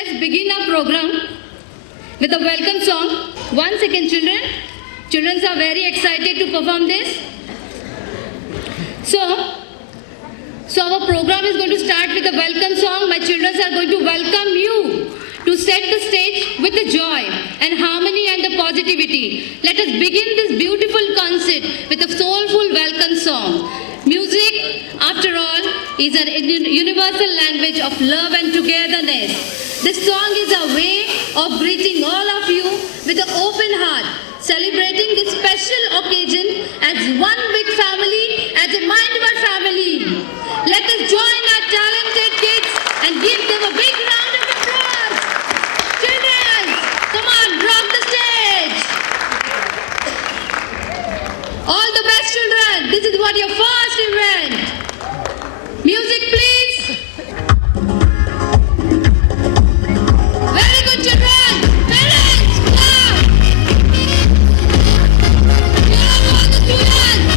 let's begin our program with a welcome song. 1 second, children. Children are very excited to perform this. So our program is going to start with a welcome song. My children are going to welcome you to set the stage with the joy and harmony and the positivity. Let us begin this beautiful concert with a soulful welcome song. Music, after all, is an universal language of love and togetherness. This song is a way of greeting all of you with an open heart, celebrating this special occasion as one big family, as a Mindward family. Let us join our talented kids and give them a big round of applause. Children, come on, rock the stage. All the best, children. This is what your first event. Music, please. Very good, children. Parents, clap. Here are all the students.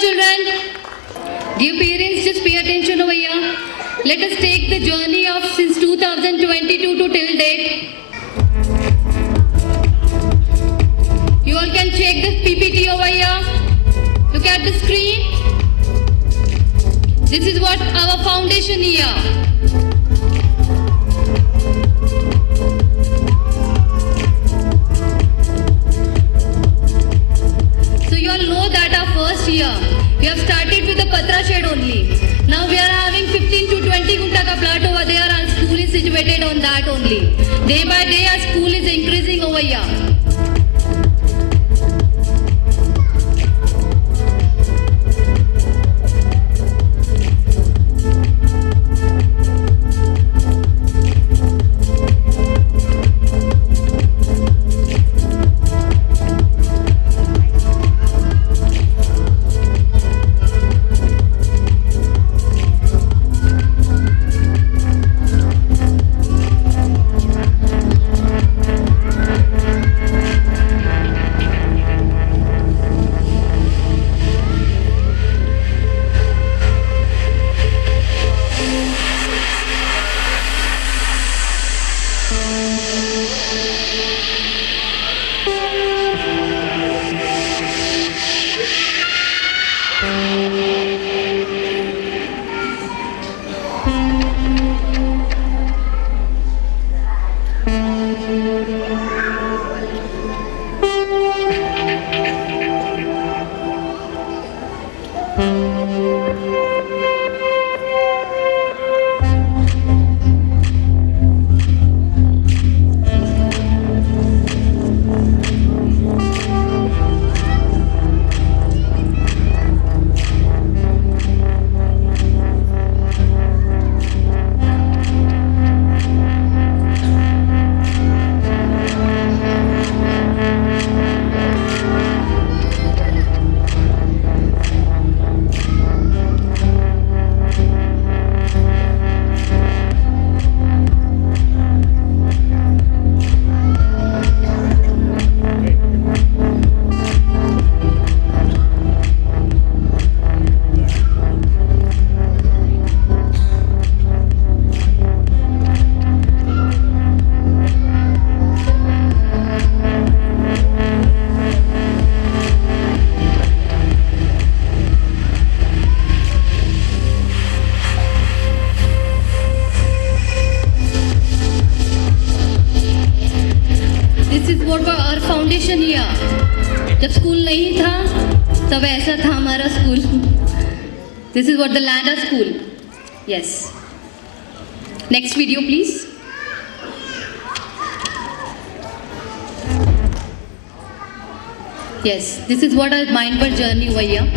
children. Dear parents, just pay attention over here. Let us take the journey of since 2022 to till date. You all can check the PPT over here. Look at the screen. This is what our foundation year. So you all know that our first year, we have started with the Patra shed only. Now we are having 15 to 20 gunta ka plot over there and school is situated on that only. Day by day our school is increasing over here. Foundation year जब school नहीं था तब ऐसा था हमारा school. This is what the lander school. Yes, next video please. Yes, this is what our Mindbird journey over here.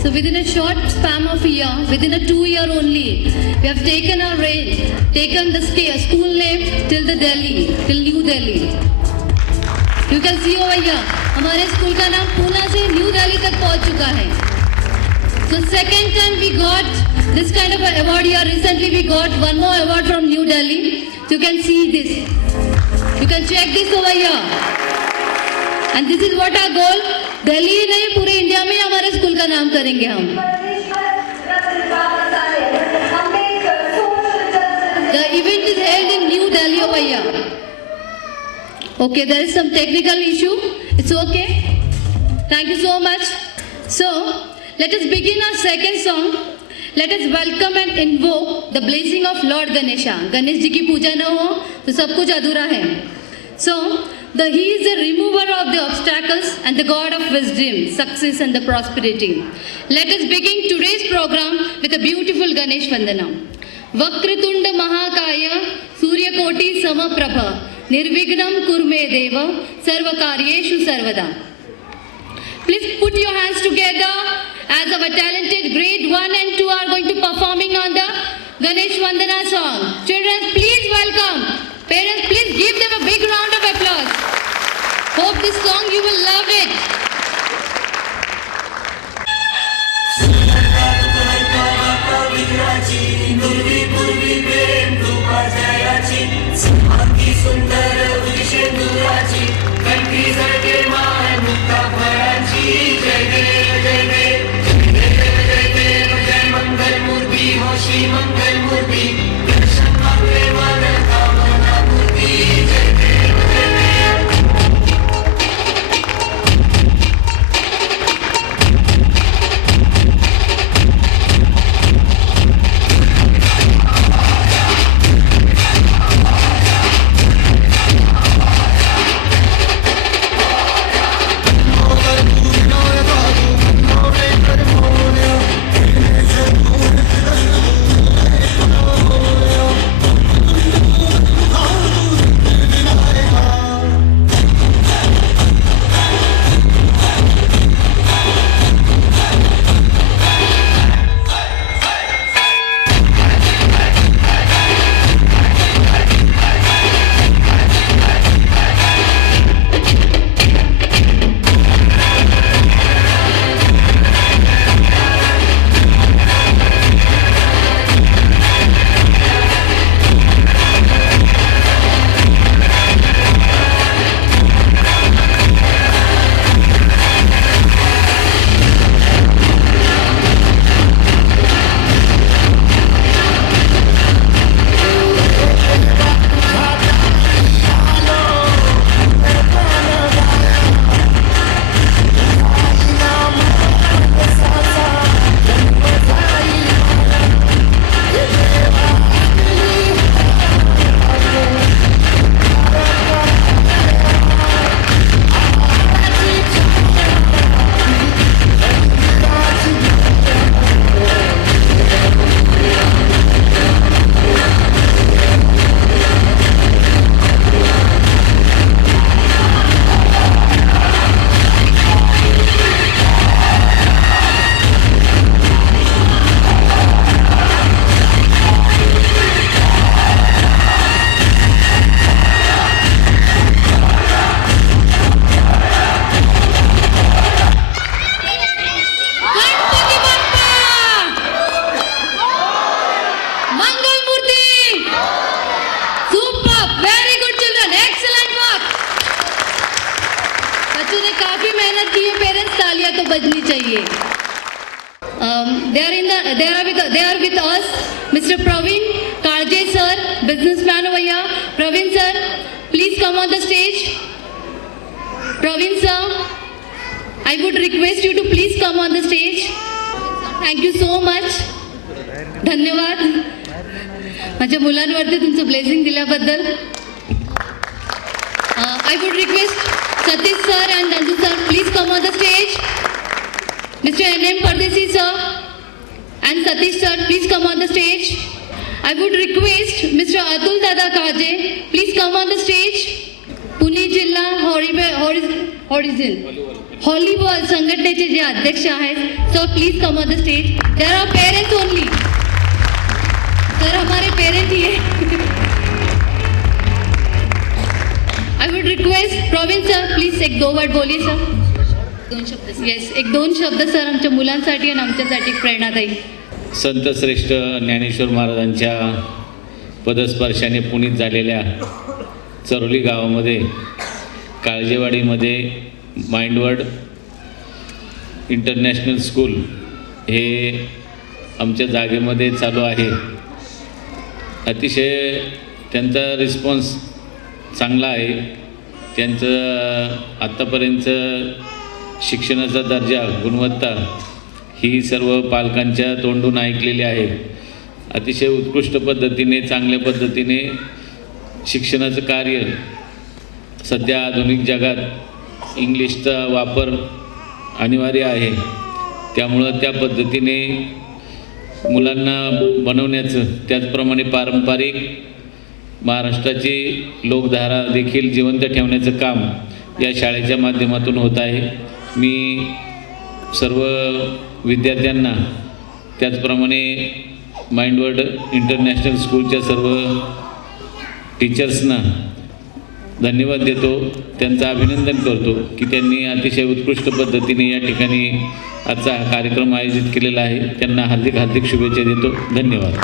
So within a short span of a year, within a 2 year only, we have taken our range, taken the school name till the Delhi, till New Delhi. You can see over here, हमारे school का नाम पूना से new Delhi तक पहुंच चुका है. So second time we got this kind of an award here. Recently we got one more award from New Delhi. So you can see this. You can check this over here. And this is what our goal. Delhi नहीं पूरे India में हमारे school का नाम करेंगे हम. The event is held in New Delhi over here. Okay, there is some technical issue. It's okay. Thank you so much. So, let us begin our second song. Let us welcome and invoke the blessing of Lord Ganesha. Ganesh ji की पूजा न हो तो सब कुछ अधूरा है. So, he is the remover of the obstacles and the God of wisdom, success and the prosperity. Let us begin today's program with a beautiful Ganesh Vandana. Vakratunda Mahakaya Suryakoti Samaprabha निर्विघ्नं कुर्मे देव सर्वकार्येषु सर्वदा. Please put your hands together as our talented grade 1 and 2 are going to performing on the Ganesh Vandana song. Children, please welcome. Parents, please give them a big round of applause. Hope this song you will love it. बजनी चाहिए. They are with us, Mr. Praveen Karje sir, businessman over here. Praveen sir, please come on the stage. Praveen sir, I would request you to please come on the stage. Thank you so much. धन्यवाद माझ्या मुलांवरती तुमचं blessing दिल्याबद्दल. I would request Satish sir and Nandu sir, please come on the stage. Mr. N.M. Pardesi sir and Satish sir, please come on the stage. I would request Mr. Atul Dada Kaje, please come on the stage. Pune जिल्हा volleyball संघटनेचे जे अध्यक्ष आहेत, sir please come on the stage. There are parents only. Sir हमारे parent ही है. I would request Praveen sir, please एक दो वर्ड बोलिए सर. दोन शब्द. येस, एक दोन शब्द सर आमच्या मुलांसाठी आणि आमच्यासाठी प्रेरणादायी. संत श्रेष्ठ ज्ञानेश्वर महाराजांच्या पदस्पर्शाने पुनीत झालेल्या चरोली गावामध्ये काळजेवाडीमध्ये माइंडवर्ड इंटरनॅशनल स्कूल हे आमच्या जागेमध्ये चालू आहे. अतिशय त्यांचा रिस्पॉन्स चांगला आहे. त्यांचं आत्तापर्यंत शिक्षणाचा दर्जा, गुणवत्ता ही सर्व पालकांच्या तोंडून ऐकलेली आहे. अतिशय उत्कृष्ट पद्धतीने, चांगल्या पद्धतीने शिक्षणाचं कार्य सध्या आधुनिक जगात इंग्लिशचा वापर अनिवार्य आहे. त्यामुळं त्या पद्धतीने मुलांना बनवण्याचं, त्याचप्रमाणे पारंपरिक महाराष्ट्राची लोकधारा देखील जिवंत ठेवण्याचं काम या शाळेच्या माध्यमातून होत आहे. मी सर्व विद्यार्थ्यांना त्याचप्रमाणे माइंडवर्ल्ड इंटरनॅशनल स्कूलच्या सर्व टीचर्सना धन्यवाद देतो, त्यांचं अभिनंदन करतो की त्यांनी अतिशय उत्कृष्ट पद्धतीने या ठिकाणी आजचा हा कार्यक्रम आयोजित केलेला आहे. त्यांना हार्दिक हार्दिक शुभेच्छा देतो. धन्यवाद.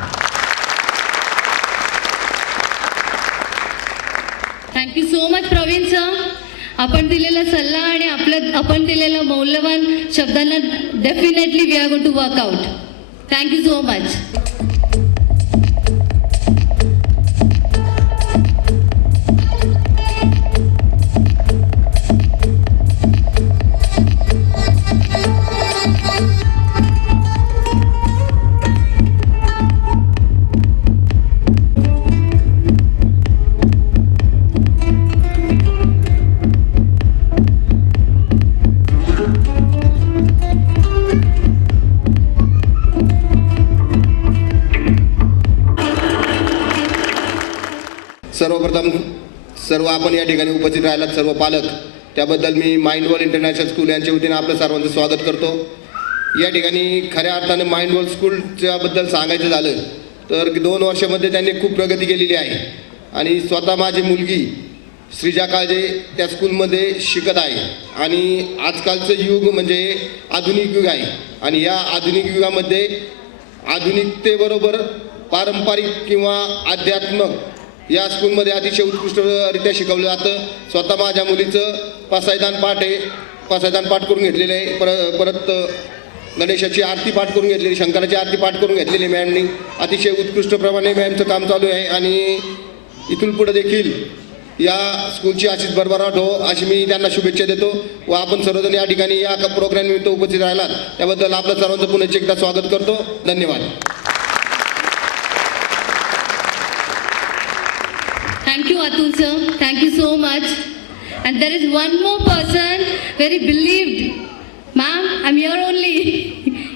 Thank you so much Praveen sir. आपण दिलेला सल्ला आणि आपण दिलेल्या मौल्यवान शब्दांना definitely we are going to work out. Thank you so much. सर्वप्रथम सर्व आपण या ठिकाणी उपस्थित राहिलात सर्व पालक, त्याबद्दल मी माइंडवर्ल्ड इंटरनॅशनल स्कूल यांच्या वतीने आपलं सर्वांचं स्वागत करतो. या ठिकाणी खऱ्या अर्थाने माइंडवर्ल्ड स्कूलच्याबद्दल सांगायचं झालं तर 2 वर्षामध्ये त्यांनी खूप प्रगती केलेली आहे आणि स्वतः माझी मुलगी श्रीजा काळजे त्या स्कूलमध्ये शिकत आहे. आणि आजकालचं युग म्हणजे आधुनिक युग आहे आणि या आधुनिक युगामध्ये आधुनिकतेबरोबर पारंपरिक किंवा आध्यात्मक या स्कूलमध्ये अतिशय उत्कृष्टरित्या शिकवलं जातं. स्वतः माझ्या मुलीचं पसायदान पाठ करून घेतलेलं आहे. परत गणेशाची आरती पाठ करून घेतलेली, शंकराची आरती पाठ करून घेतलेली मॅमनी. अतिशय उत्कृष्टप्रमाणे मॅमचं काम चालू आहे आणि इथून पुढे देखील या स्कूलची अशीच भरभराट हो अशी मी त्यांना शुभेच्छा देतो. व आपण सर्वजण या ठिकाणी या प्रोग्राम निमित्त उपस्थित राहिलात त्याबद्दल आपलं सर्वांचं पुन्हा एकदा स्वागत करतो. धन्यवाद. Thank you, Atul sir. Thank you so much. And there is one more person very believed. Ma'am, I'm here only.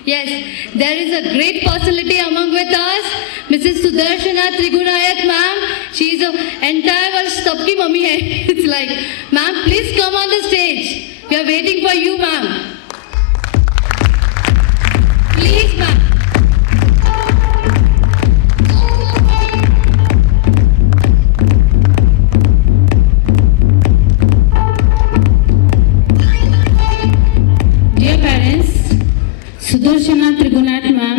Yes, there is a great personality among with us. Mrs. Sudarshana Trigunayak, ma'am. She is an entire world sabki mummy hai. It's like, ma'am, please come on the stage. We are waiting for you, ma'am. Please, ma'am. Sudarshana Trigunath ma'am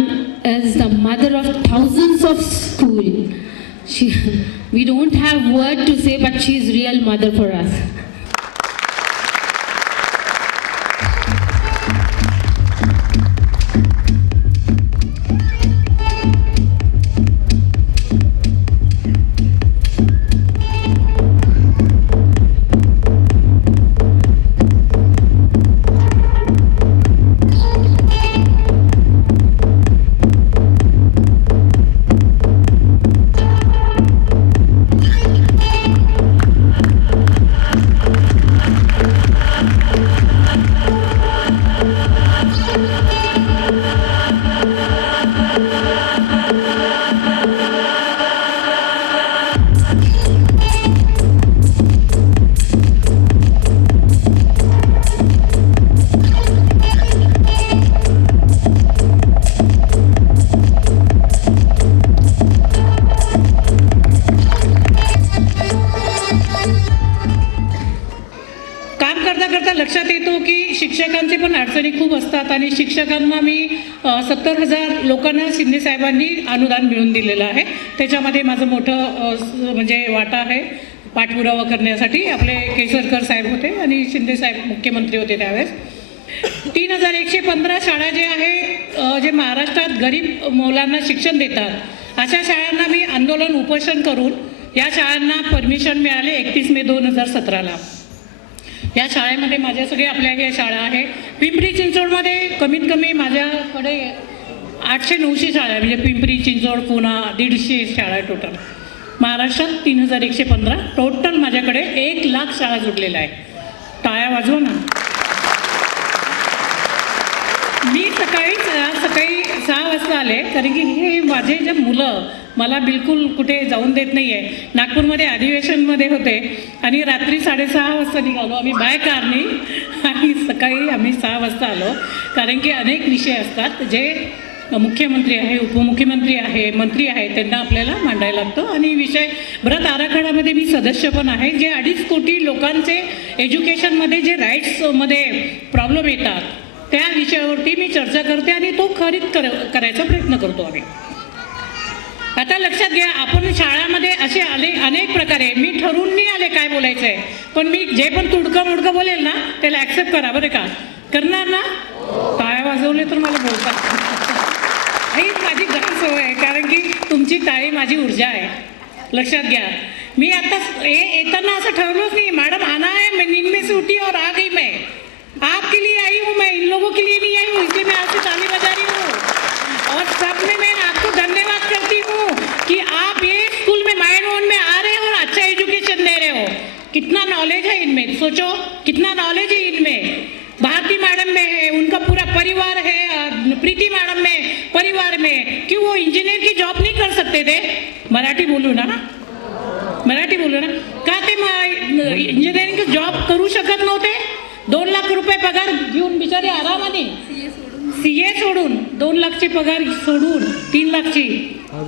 is the mother of thousands of school. We don't have word to say, but she is real mother for us. लक्षात येतो की शिक्षकांचे पण अडचणी खूप असतात आणि शिक्षकांना मी 70,000 लोकांना शिंदे साहेबांनी अनुदान मिळवून दिलेलं आहे. त्याच्यामध्ये माझं मोठं म्हणजे वाटा आहे. पाठपुरावा करण्यासाठी आपले केसरकर साहेब होते आणि शिंदे साहेब मुख्यमंत्री होते त्यावेळेस. 3,115 शाळा जे आहे जे महाराष्ट्रात गरीब मुलांना शिक्षण देतात अशा शाळांना मी आंदोलन उपोषण करून या शाळांना परमिशन मिळाले 31 मे 2017ला. या शाळेमध्ये माझ्या सगळे आपल्या ह्या शाळा आहे. पिंपरी चिंचवडमध्ये कमीत कमी माझ्याकडे 800-900 शाळा आहे. म्हणजे पिंपरी चिंचवड पुणा 150 शाळा आहे टोटल. महाराष्ट्रात 3,115 टोटल माझ्याकडे 1,00,000 शाळा जुडलेल्या आहे. टाळ्या वाजवा ना. मी सकाळी 6 वाजता आले, कारण की हे माझे जे मुलं मला बिलकुल कुठे जाऊन देत नाही आहे. नागपूरमध्ये अधिवेशनमध्ये होते आणि रात्री 6:30 वाजता निघालो आम्ही बाय कारनी, आणि सकाळी आम्ही 6 वाजता आलो. कारण की अनेक विषय असतात जे मुख्यमंत्री आहे, उपमुख्यमंत्री आहे, मंत्री आहे, त्यांना आपल्याला मांडायला लागतो. आणि विषय व्रत आराखड्यामध्ये मी सदस्य पण आहे. जे 2.5 कोटी लोकांचे एज्युकेशनमध्ये जे राईट्समध्ये प्रॉब्लेम येतात त्या विषयावरती मी चर्चा करते आणि तो करायचा प्रयत्न करतो आम्ही. आता लक्षात घ्या, आपण शाळामध्ये असे अनेक प्रकारे, मी ठरवून नाही आले काय बोलायचं आहे, पण मी जे पण तुडकं मुडकं बोलेल ना त्याला ॲक्सेप्ट करा बरं का. करणार ना? टाळ्या वाजवले तर मला बोलतात. हीच माझी गरज सवय आहे, कारण की तुमची टाळी माझी ऊर्जा आहे. लक्षात घ्या, मी आता येताना असं ठरवलंच नाही, मॅडम आना है, नींद में से उठी और आ गई मैं, आपके लिए आई हूँ, मैं इन लोगों के लिए नहीं आई हूँ, इसलिए मैं आपसे ताली बजा रही हूँ. और सब में मैं आपको धन्यवाद करती हूँ कि आप ये स्कूल में माइंड वन में आ रहे हो और अच्छा एजुकेशन दे रहे हो. कितना नॉलेज है इनमें, सोचो कितना नॉलेज है इनमें. भारती मैडम में है, उनका पूरा परिवार है, प्रीति मैडम में परिवार में, कि वो इंजीनियर की जॉब नहीं कर सकते थे. मराठी बोलू ना, मराठी बोलू ना, का ते इंजिनिअरिंग जॉब करू शकत नव्हते. 2 लाख रुपये पगार घेऊन बिचारे आरामाने, CA सोडून 2 लाखची पगार सोडून 3 लाखची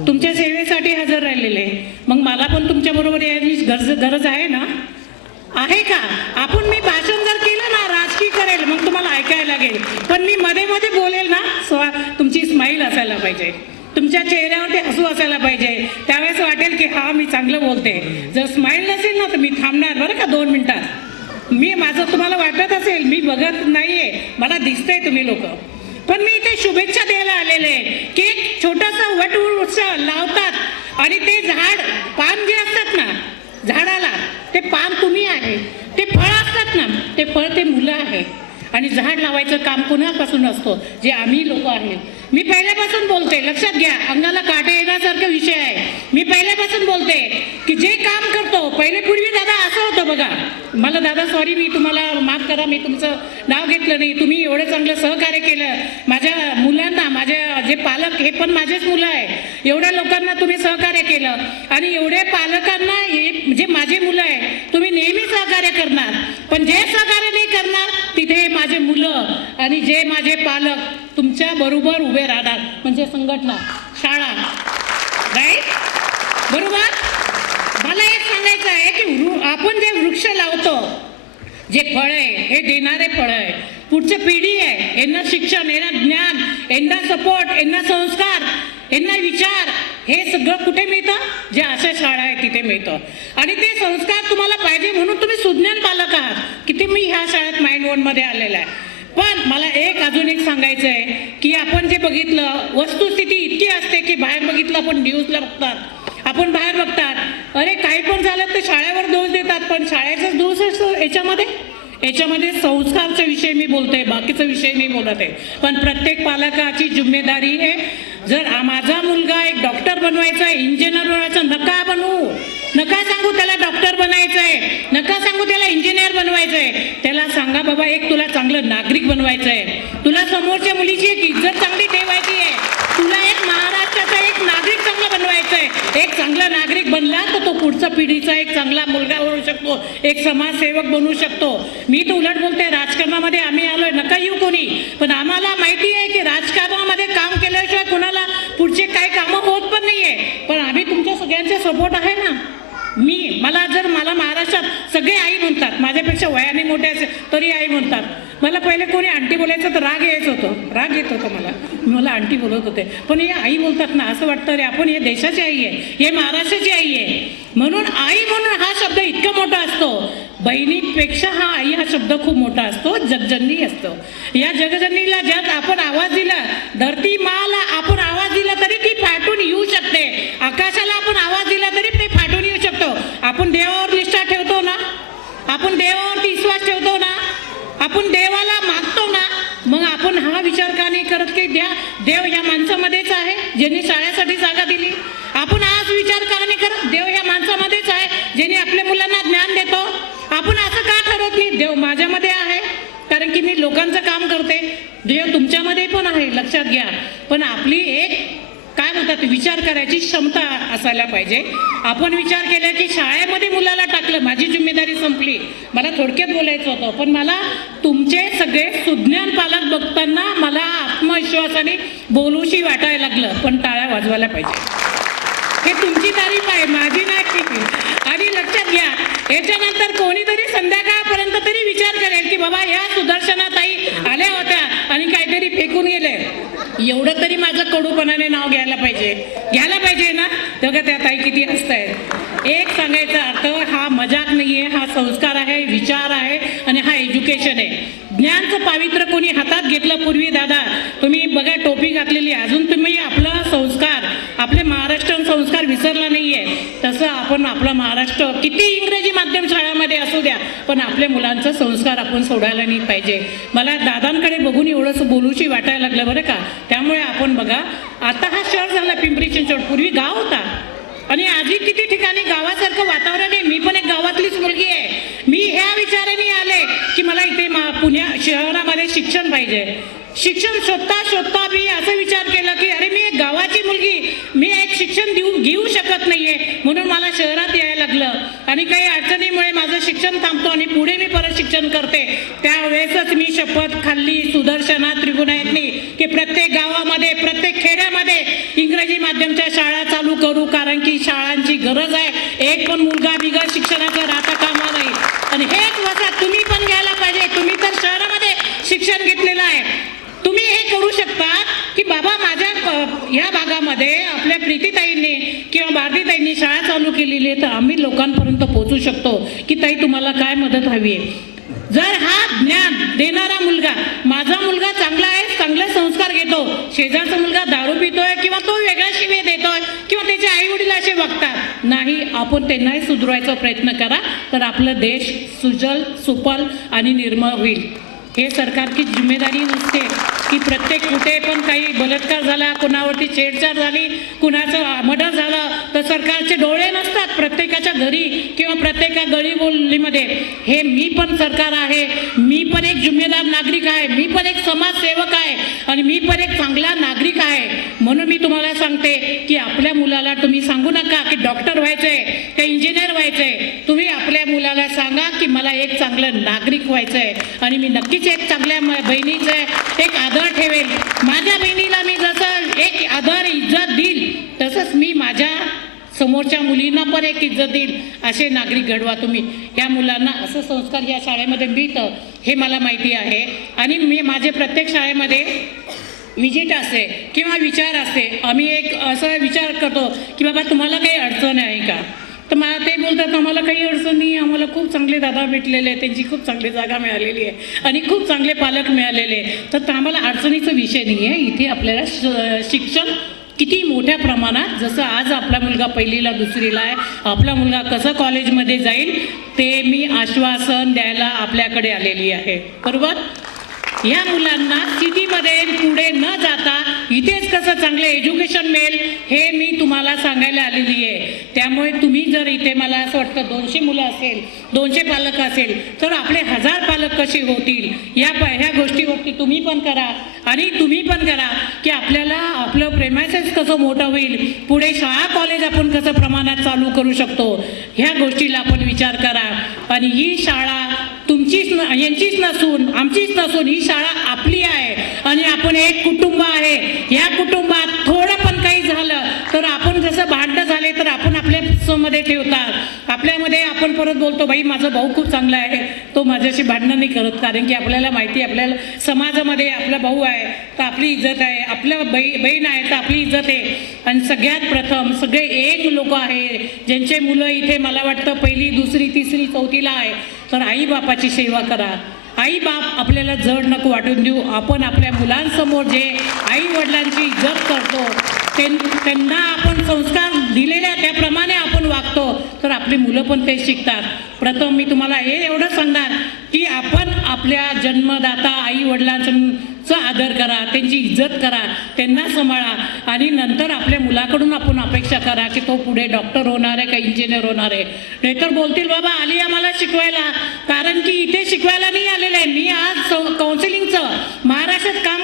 तुमच्या सेवेसाठी हजर राहिलेले. मग मला पण तुमच्याबरोबर यायची गरज आहे ना, आहे का? आपण मी भाषण जर केलं ना, राजकीय करेल, मग तुम्हाला ऐकायला लागेल, पण मी मध्ये मध्ये बोलेल ना, तुमची स्माईल असायला पाहिजे, तुमच्या चेहऱ्यावरती हसू असायला पाहिजे. त्यावेळेस वाटेल की हा मी चांगलं बोलते. जर स्माईल नसेल ना तर मी थांबणार बरं का 2 मिनिटात. मी माझं तुम्हाला वाटत असेल मी बघत नाहीये, मला दिसतंय तुम्ही लोक, पण मी इथे शुभेच्छा द्यायला आलेले की एक छोटासा वटवृक्ष लावतात आणि ते झाड पान जे असतात ना झाडाला, ते पान तुम्ही आहे, ते फळ असतात ना ते फळ ते मुलं आहे. आणि झाड लावायचं काम कुणापासून असतो, जे आम्ही लोक आहेत. मी पहिल्यापासून बोलते, लक्षात घ्या, अंगाला काटे येण्यासारखा विषय आहे. मी पहिल्यापासून बोलते की जे काम करतो, पूर्वी दादा असं होतं बघा, मला दादा सॉरी, मी तुम्हाला माफ करा, मी तुमचं नाव घेतलं नाही, तुम्ही एवढं चांगलं सहकार्य केलं माझ्या मुलांना, माझे जे पालक हे पण माझेच मुलं आहे, एवढ्या लोकांना तुम्ही सहकार्य केलं आणि एवढे पालकांना हे जे माझे मुलं आहे तुम्ही नेहमी सहकार्य करणार. पण जे सहकार्य नाही करणार तिथे माझे मुलं आणि जे माझे पालक तुमच्या बरोबर उभे राहणार, म्हणजे संघटना, शाळा, राईट, बरोबर. मला एक सांगायचं आहे की आपण जे वृक्ष लावतो, जे फळ आहे हे देणारे फळ आहे, पुढची पिढी आहे, यांना शिक्षण, यांना ज्ञान, यांना सपोर्ट, यांना संस्कार, यांना विचार, हे सगळं कुठे मिळतं? जे अशा शाळा आहे तिथे मिळतं. आणि ते संस्कार तुम्हाला पाहिजे म्हणून तुम्ही सुज्ञान पालक आहात. किती मी ह्या शाळेत माइंड वनमध्ये आलेला आहे. पण मला अजून एक सांगायचं आहे की आपण जे बघितलं, वस्तुस्थिती इतकी असते की बाहेर बघितलं, आपण न्यूजला बघतात, आपण बाहेर बघतात, अरे काही पण झालं तर शाळेवर दोष देतात, पण शाळेचाच दोष असतो याच्यामध्ये संस्कारचा विषय मी बोलते, बाकीचा विषय नाही बोलत आहे. पण प्रत्येक पालकाची जिम्मेदारी आहे. जर माझा मुलगा एक डॉक्टर बनवायचा आहे, इंजिनियर बनवायचा, नका बनवू, नका सांगू त्याला डॉक्टर बनायचं आहे, नका सांगू त्याला इंजिनियर बनवायचं आहे. त्याला सांगा बाबा एक तुला चांगलं नागरिक बनवायचं आहे, तुला समोरच्या मुलीची एक इज्जत चांगली ठेवायची आहे, तुला एक महाराष्ट्राचा एक नागरिक चांगला बनवायचा आहे. एक चांगला नागरिक बनला तर तो पुढचा पिढीचा एक चांगला मुलगा बनू शकतो, एक समाजसेवक बनू शकतो. मी तर उलट बोलते, राजकारणामध्ये आम्ही आलोय, नका येऊ कोणी, पण आम्हाला माहिती आहे की राजकारणामध्ये काम केल्याशिवाय कोणाला पुढचे काही कामं होत पण नाहीये. पण आम्ही तुमच्या सगळ्यांचे सपोर्ट आहे ना. मला महाराष्ट्रात सगळे आई म्हणतात, माझ्यापेक्षा वयाने मोठे असेल तरी आई म्हणतात. मला पहिले कोणी आंटी बोलायचं तर राग येत होता मला आंटी बोलत होते, पण हे आई बोलतात ना, असं वाटतं रे आपण हे देशाची आई आहे, हे महाराष्ट्राची आई आहे. म्हणून आई म्हणून हा शब्द इतका मोठा असतो. बहिणीपेक्षा हा आई हा शब्द खूप मोठा असतो, जगजननी असतो. या जगजननीला ज्यात आपण आवाज दिला, धरती माला आपण आवाज दिला तरी ती फाटून येऊ शकते, आकाशाला आपण आवाज दिला तरी ते फाटून येऊ शकतो. आपण देवावर निष्ठा ठेवतो ना, आपण देवावरती विश्वास ठेवतो ना, आपण देवाला मागतो ना, मग आपण हा विचार का नाही करत की देव ह्या माणसामध्येच आहे ज्यांनी शाळेसाठी जागा दिली. आपण हाच विचार का नाही करत देव ह्या माणसामध्येच आहे ज्यांनी आपल्या मुलांना ज्ञान देतो. आपण असं का ठरवत नाही देव माझ्यामध्ये आहे, कारण की मी लोकांचं काम करते, देव तुमच्यामध्ये पण आहे, लक्षात घ्या. पण आपली एक काय म्हणतात विचार करायची क्षमता असायला पाहिजे. आपण विचार केला की शाळेमध्ये मुलाला टाकलं, माझी जिम्मेदारी संपली, मला थोडक्यात बोलायचं होतं. पण मला तुमचे सगळे सुज्ञान पालक बघताना मला आत्मविश्वासाने बोलूशी वाटायला लागलं. पण टाळ्या वाजवायला पाहिजे, हे तुमची तारीफ आहे, माझी नाही. आणि लक्षात घ्या, याच्यानंतर कोणीतरी संध्याकाळपर्यंत तरी विचार करेल की बाबा ह्या सुदर्शनाताई आल्या होत्या आणि काहीतरी फेकून गेले. एवढं तरी माझं कडूपणाने नाव घ्यायला पाहिजे ना. तेव्हा त्या ताई किती हसतायत. एक सांगायचा अर्थ, हा मजाक नाहीये, हा संस्कार आहे, विचार आहे आणि हा एज्युकेशन आहे. ज्ञानचं पावित्र्य कोणी हातात घेतलं पूर्वी दादा, तुम्ही बघा टोपी घातलेली, अजून तुम्ही आपला संस्कार, आपले महाराष्ट्रीयन संस्कार विसरला नाहीये. तसं आपण आपला महाराष्ट्र किती इंग्रजी माध्यम शाळामध्ये असू द्या, पण आपल्या मुलांचा संस्कार आपण सोडायला नाही पाहिजे. मला दादांकडे बघून एवढंच बोलूशी वाटायला लागलं बरं का. त्यामुळे आपण बघा, आता हा शहर झाला पिंपरी चिंचवड, पूर्वी गाव होता आणि आजही किती ठिकाणी गावासारखं वातावरण आहे. मी पण एक गावातलीच मुलगी आहे. मी ह्या विचाराने आले की मला इथे पुण्या शहरामध्ये शिक्षण पाहिजे. शिक्षण शोधता मी असं विचार केला की अरे मी एक गावाची मुलगी, मी एक शिक्षण घेऊ शकत नाहीये, म्हणून मला शहरात यायला लागलं. आणि काही अडचणीमुळे माझं शिक्षण थांबतो आणि पुढे मी परत शिक्षण करते. त्यावेळेसच मी शपथ खाल्ली सुदर्शना त्रिगुणायतनी की प्रत्येक गावामध्ये, प्रत्येक खेड्यामध्ये इंग्रजी माध्यमच्या शाळा चालू करू, कारण की शाळांची गरज आहे. एक पण मुलगा बिगर शिक्षणाचा राहता कामा नाही. आणि हेच वसात तुम्ही पण घ्यायला पाहिजे. तुम्ही तर शहरामध्ये शिक्षण घेतलेलं आहे, तुम्ही हे करू शकता की बाबा माझ्या या भागामध्ये आपल्या प्रीतीताईंनी किंवा भारतीताईंनी शाळा चालू केलेली आहे, तर आम्ही लोकांपर्यंत पोहोचू शकतो की ताई तुम्हाला काय मदत हवी आहे. जर हा ज्ञान देणारा मुलगा, माझा मुलगा चांगला आहे, चांगले संस्कार घेतो, शेजारचा मुलगा दारू पितोय किंवा तो वेगळा शिवे देतोय किंवा त्याचे आई वडील असे वागतात नाही, आपण त्यांनाही सुधारायचा प्रयत्न करा, तर आपला देश सुजल सुफल आणि निर्मळ होईल. हे सरकारची जिम्मेदारी नसते की प्रत्येक कुठे पण काही बलात्कार झाला, कुणावरती छेडछाड झाली, कुणाचं मर्डर झालं तर सरकारचे डोळे नसतात प्रत्येकाच्या घरी किंवा प्रत्येका गळीबोलीमध्ये. हे मी पण सरकार आहे, मी पण एक जिम्मेदार नागरिक आहे, मी पण एक समाजसेवक आहे आणि मी पण एक चांगला नागरिक आहे. म्हणून मी तुम्हाला सांगते की आपल्या मुलाला तुम्ही सांगू नका की डॉक्टर व्हायचंय का इंजिनियर व्हायचंय. तुम्ही आपल्या मुलाला सांगा की मला एक चांगलं नागरिक व्हायचंय आणि मी नक्कीच एक चांगल्या बहिणीचं एक आदर ठेवेल. माझ्या बहिणीला मी जसं एक आदर इज्जत देईल तसंच मी माझ्या समोरच्या मुलींना पण एक इज्जत देईल. असे नागरिक घडवा तुम्ही. या मुलांना असं संस्कार या शाळेमध्ये मिळतं हे मला माहिती आहे. आणि मी माझे प्रत्येक शाळेमध्ये विजिट असते किंवा विचार असते, आम्ही एक असा विचार करतो की बाबा तुम्हाला काही अडचण आहे का, तर मला ते बोलतात आम्हाला काही अडचण नाही, आम्हाला खूप चांगले दादा भेटलेले आहेत, त्यांची खूप चांगली जागा मिळालेली आहे आणि खूप चांगले पालक मिळालेले, तर आम्हाला अडचणीचा विषय नाही आहे. इथे आपल्याला शिक्षण किती मोठ्या प्रमाणात, जसं आज आपला मुलगा पहिलीला दुसरीला आहे, आपला मुलगा कसं कॉलेजमध्ये जाईल ते मी आश्वासन द्यायला आपल्याकडे आलेली आहे. बरोबर. या मुलांना सिटीमध्ये पुढे न जाता इथेच कसं चांगलं एज्युकेशन मिळेल हे मी तुम्हाला सांगायला आलेली आहे. त्यामुळे तुम्ही जर इथे मला असं वाटतं 200 मुलं असेल, 200 पालक असेल, तर आपले 1000 पालक कसे होतील ह्या गोष्टीवरती तुम्ही पण करा आणि तुम्ही पण करा की आपल्याला आपलं प्रेमायसेस कसं मोठं होईल, पुढे शाळा कॉलेज आपण कसं प्रमाणात चालू करू शकतो, ह्या गोष्टीला आपण विचार करा. आणि ही शाळा तुमचीच यांचीच नसून आमचीच नसून ही शाळा आपली आहे आणि आपण एक कुटुंब आहे. या कुटुंबात थोडं पण काही झालं तर आपण जसं भांडणं झाले तर आपण आपल्या मध्ये ठेवतात, आपल्यामध्ये आपण परत बोलतो बाई माझा भाऊ खूप चांगला आहे, तो माझ्याशी भांडणं नाही करत, कारण की आपल्याला माहिती आहे आपल्याला समाजामध्ये आपला भाऊ आहे तर आपली इज्जत आहे, आपलं बहीण आहे तर आपली इज्जत आहे. आणि सगळ्यात प्रथम सगळे एक लोक आहे ज्यांचे मुलं इथे मला वाटतं पहिली दुसरी तिसरी चौथीला आहे, तर आई बापाची सेवा करा. आई बाप आपल्याला जड नको वाटून देऊ. आपण आपल्या मुलांसमोर जे आई वडिलांची इज्जत करतो त्यांना आपण संस्कार दिलेल्या त्याप्रमाणे आपण वागतो तर आपली मुलं पण ते शिकतात. प्रथम मी तुम्हाला हे एवढं सांगणार की आपण आपल्या जन्मदाता आई वडिलांचा आदर करा, त्यांची इज्जत करा, त्यांना सांभाळा आणि नंतर आपल्या मुलाकडून आपण अपेक्षा करा की तो पुढे डॉक्टर होणार आहे का इंजिनियर होणार आहे. नाहीतर बोलतील बाबा आली आम्हाला शिकवायला, कारण की इथे शिकवायला नाही आलेलं आहे. मी आज काउन्सिलिंगचं महाराष्ट्रात काम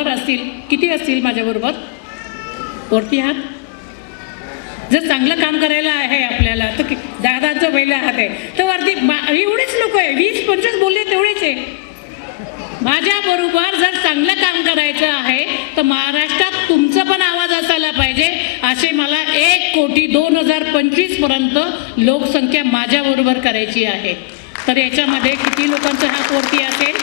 100 असतील, किती असतील माझ्याबरोबर वरती हात? जर चांगलं काम करायला आहे आपल्याला तर दादांचा पहिला हात आहे, तर वरती एवढेच लोक आहे, 20-25 बोलले तेवढेच आहे. माझ्याबरोबर जर चांगलं काम करायचं आहे तर महाराष्ट्रात तुमचं पण आवाज असायला पाहिजे. असे मला 1,20,25,000 पर्यंत लोकसंख्या माझ्याबरोबर करायची आहे. तर याच्यामध्ये किती लोकांचा हात वरती असेल?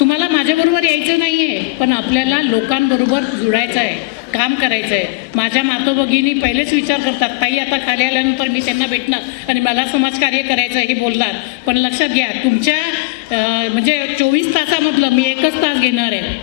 तुम्हाला माझ्याबरोबर यायचं नाही आहे, पण आपल्याला लोकांबरोबर जुडायचं आहे, काम करायचं आहे. माझ्या मातोभगिनी पहिलेच विचार करतात, ताई आता खाली आल्यानंतर मी त्यांना भेटणार आणि मला समाजकार्य करायचं हे बोलणार. पण लक्षात घ्या, तुमच्या म्हणजे 24 तासामधलं मी 1च तास घेणार आहे,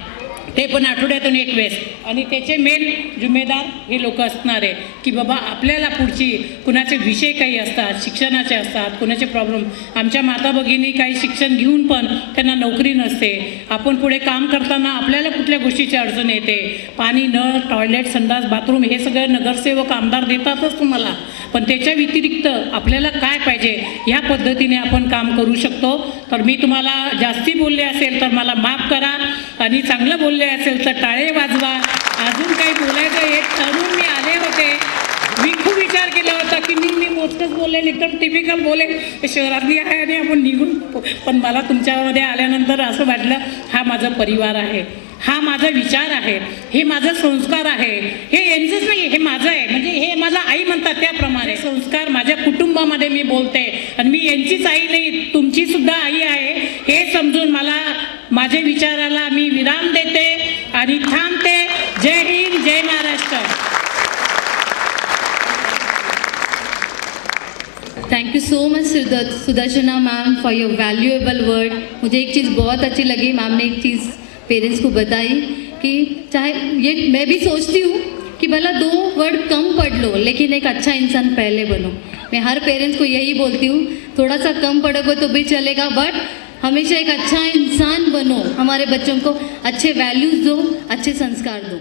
ते पण आठवड्यातून 1 वेळेस. आणि त्याचे मेन जिम्मेदार हे लोक असणार आहे की बाबा आपल्याला पुढची कुणाचे विषय काही असतात, शिक्षणाचे असतात, कुणाचे प्रॉब्लेम. आमच्या माता भगिनी काही शिक्षण घेऊन पण त्यांना नोकरी नसते. आपण पुढे काम करताना आपल्याला कुठल्या गोष्टीची अडचण येते, पाणी, नळ, टॉयलेट, संडास, बाथरूम हे सगळं नगरसेवक आमदार देतातच तुम्हाला. पण त्याच्या व्यतिरिक्त आपल्याला काय पाहिजे ह्या पद्धतीने आपण काम करू शकतो. तर मी तुम्हाला जास्ती बोलले असेल तर मला माफ करा, आणि चांगलं बोलले असेल तर टाळे वाजवा. अजून काही बोलायचं एक ठरवून मी आले होते. मी खूप विचार केला होता की मी मोजकंच बोलेल, एकदम टिपिकल बोलेल, शहरातली आहे आणि आपण निघून. पण मला तुमच्यामध्ये आल्यानंतर असं वाटलं, हा माझा परिवार आहे, हा माझा विचार आहे, हे माझं संस्कार आहे. हे यांचंच नाही, हे माझं आहे. म्हणजे हे मला आई म्हणतात त्याप्रमाणे संस्कार माझ्या कुटुंबामध्ये मी बोलते. आणि मी यांचीच आई नाही, तुमची सुद्धा आई आहे हे समजून मला माझ्या विचाराला मी विराम देते आणि थांबते. जय हिंद, जय Maharashtra. Thank you so much Sudarshana ma'am for your valuable word. मुझे एक चीज़ बहुत अच्छी लगी, मैम ने एक चीज़ पेरेंट्स को बताई कि चाहे ये मैं भी सोचती हूँ कि भला 2 वर्ड कम पढ़ लो लेकिन एक अच्छा इंसान पहले बनो. मैं हर पेरेंट्स को यही बोलती हूँ, थोड़ा सा कम पढ़ोगे तो भी चलेगा, बट हमेशा एक अच्छा इंसान बनो, हमारे बच्चों को अच्छे वैल्यूज़ दो, अच्छे संस्कार दो.